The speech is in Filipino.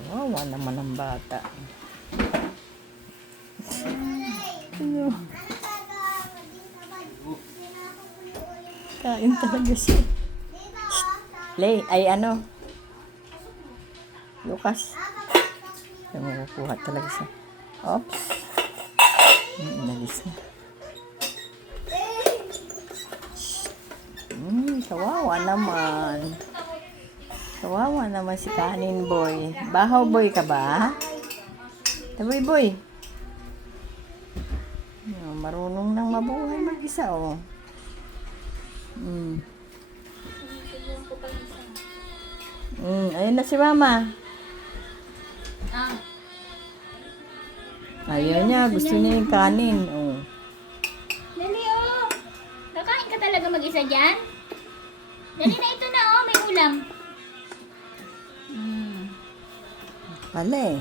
Kawawa naman ang bata. Ano? Kain talaga siya. Lay, ay ano? Lucas. Nakukuha talaga siya. Oops. Inalis na. Kawawa naman. Kawawa naman si Kanin Boy. Bahaw boy ka ba? Boy boy. Marunong nang mabuhay mag-isa oh. Ayun na si Mama. Ayaw niya, gusto niya yung kanin. Oh. Dali oh. Kakain ka talaga mag-isa dyan? Dali na, ito na oh, may ulam. Pala eh.